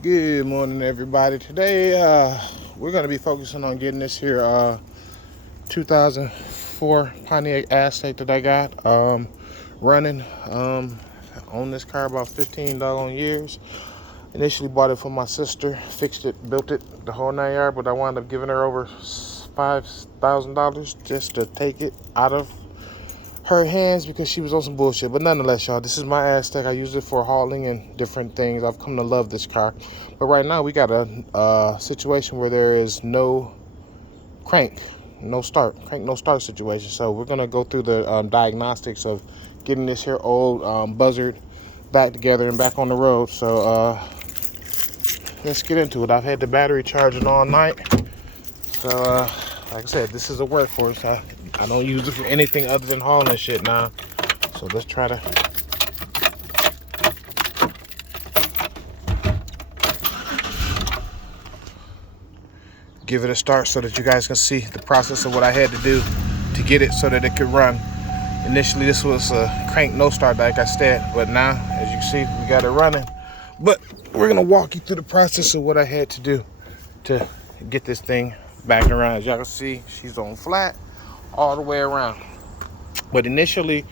Good morning, everybody. Today, we're going to be focusing on getting this here 2004 Pontiac Aztec that I got running. On this car about 15 doggone years. Initially bought it for my sister, fixed it, built it, the whole 9 yard, but I wound up giving her over $5,000 just to take it out of her hands because she was on some bullshit. But nonetheless, y'all, this is my Aztec. I use it for hauling and different things. I've come to love this car. But right now we got a situation where there is no crank, no start, crank, no start situation. So we're gonna go through the diagnostics of getting this here old buzzard back together and back on the road. So let's get into it. I've had the battery charging all night. So like I said, this is a workhorse. I don't use it for anything other than hauling shit now. So let's try to give it a start so that you guys can see the process of what I had to do to get it so that it could run. Initially, this was a crank no start like I said, but now, as you see, we got it running. But we're gonna walk you through the process of what I had to do to get this thing back around. As y'all can see, she's on flat all the way around. But initially,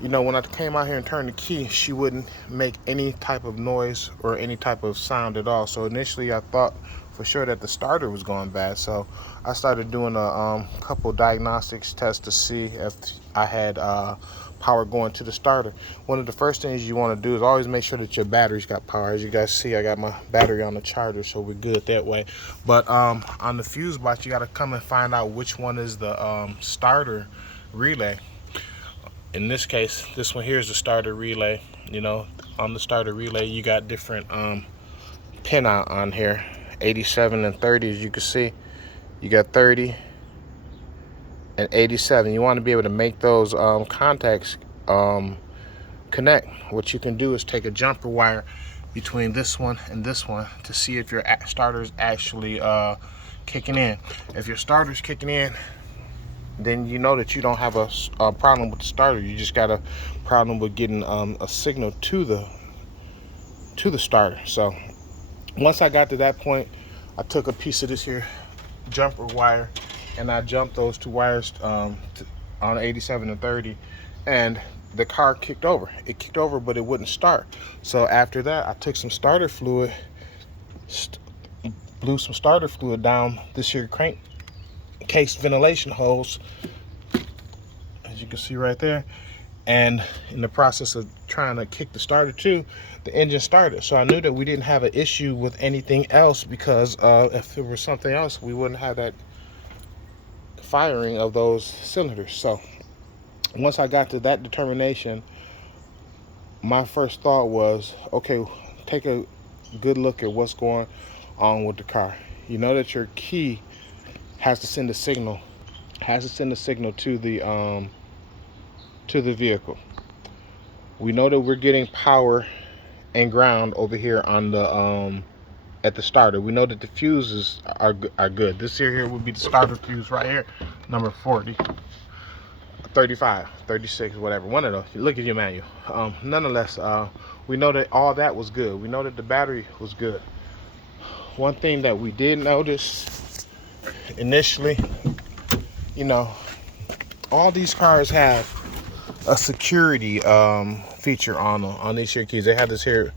you know, when I came out here and turned the key, she wouldn't make any type of noise or any type of sound at all. So initially I thought for sure that the starter was going bad. So I started doing a couple diagnostics tests to see if I had power going to the starter. One of the first things you want to do is always make sure that your battery's got power. As you guys see, I got my battery on the charger, so we're good that way. But on the fuse box, you got to come and find out which one is the starter relay. In this case, this one here is the starter relay. You know, on the starter relay, you got different pin out on here, 87 and 30. As you can see, you got 30 and 87. You want to be able to make those contacts connect. What you can do is take a jumper wire between this one and this one to see if your starter is actually kicking in. If your starter's kicking in, then you know that you don't have a problem with the starter. You just got a problem with getting a signal to the starter. So once I got to that point, I took a piece of this here jumper wire and I jumped those two wires on 87 and 30, and the car kicked over. It kicked over, but it wouldn't start. So after that, I took some starter fluid, blew some starter fluid down this here crank case ventilation holes, as you can see right there. And in the process of trying to kick the starter too, the engine started. So I knew that we didn't have an issue with anything else, because if it was something else, we wouldn't have that firing of those cylinders. So once I got to that determination, my first thought was, okay, take a good look at what's going on with the car. You know that your key has to send a signal, to the vehicle. We know that we're getting power and ground over here on the at the starter. We know that the fuses are good. This here would be the starter fuse right here, number 40, 35, 36, whatever, one of those. Look at your manual. Nonetheless, we know that all that was good. We know that the battery was good. One thing that we did notice initially, you know, all these cars have a security feature on these here keys. They have this here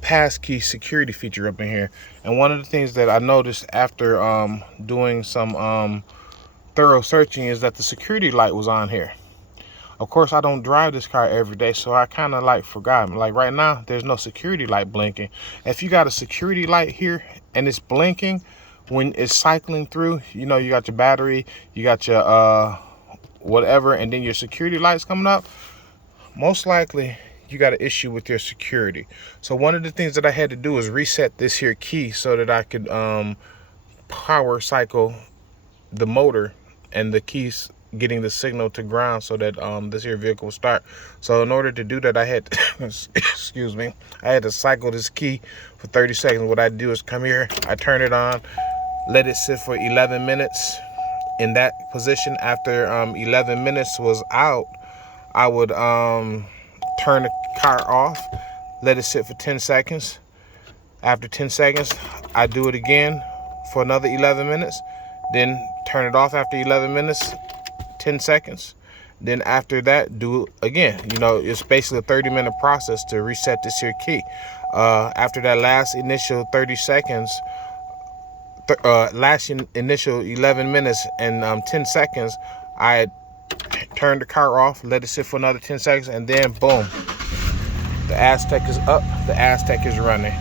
passkey security feature up in here. And one of the things that I noticed after doing some thorough searching is that the security light was on here. Of course, I don't drive this car every day, so I kind of like forgot. Like right now, there's no security light blinking. If you got a security light here and it's blinking when it's cycling through, you know, you got your battery, you got your whatever, and then your security lights coming up, most likely you got an issue with your security. So one of the things that I had to do was reset this here key so that I could power cycle the motor and the keys getting the signal to ground so that this here vehicle will start. So in order to do that, I had to excuse me, I had to cycle this key for 30 seconds. What I do is come here, I turn it on, let it sit for 11 minutes in that position. After 11 minutes was out, I would turn the car off, let it sit for 10 seconds. After 10 seconds, I do it again for another 11 minutes. Then turn it off after 11 minutes, 10 seconds. Then after that, do it again. You know, it's basically a 30-minute process to reset this here key. After that last initial 30 seconds, initial 11 minutes and 10 seconds, I turn the car off, let it sit for another 10 seconds, and then boom, the Aztec is up, the Aztec is running.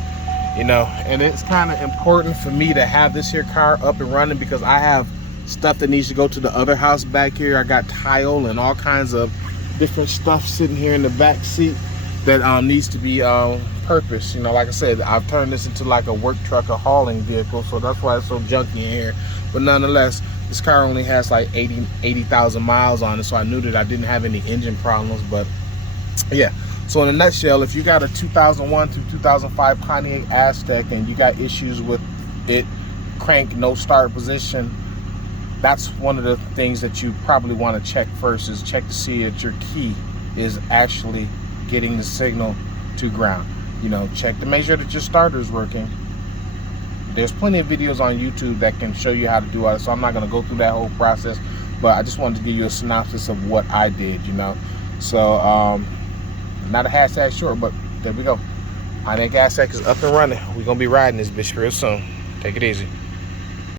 You know, and it's kind of important for me to have this here car up and running because I have stuff that needs to go to the other house back here. I got tile and all kinds of different stuff sitting here in the back seat that needs to be purposed. You know, like I said, I've turned this into like a work truck, a hauling vehicle, so that's why it's so junky in here. But nonetheless, this car only has like 80,000 miles on it, so I knew that I didn't have any engine problems. But yeah, so in a nutshell, if you got a 2001 through 2005 Pontiac Aztec and you got issues with it, crank, no start position, that's one of the things that you probably want to check first, is check to see if your key is actually getting the signal to ground. You know, check to make sure that your starter is working. There's plenty of videos on YouTube that can show you how to do all this, so I'm not going to go through that whole process, but I just wanted to give you a synopsis of what I did, you know. So, not a hashtag short, but there we go. Pontiac Aztec is up and running. We're going to be riding this bitch real soon. Take it easy.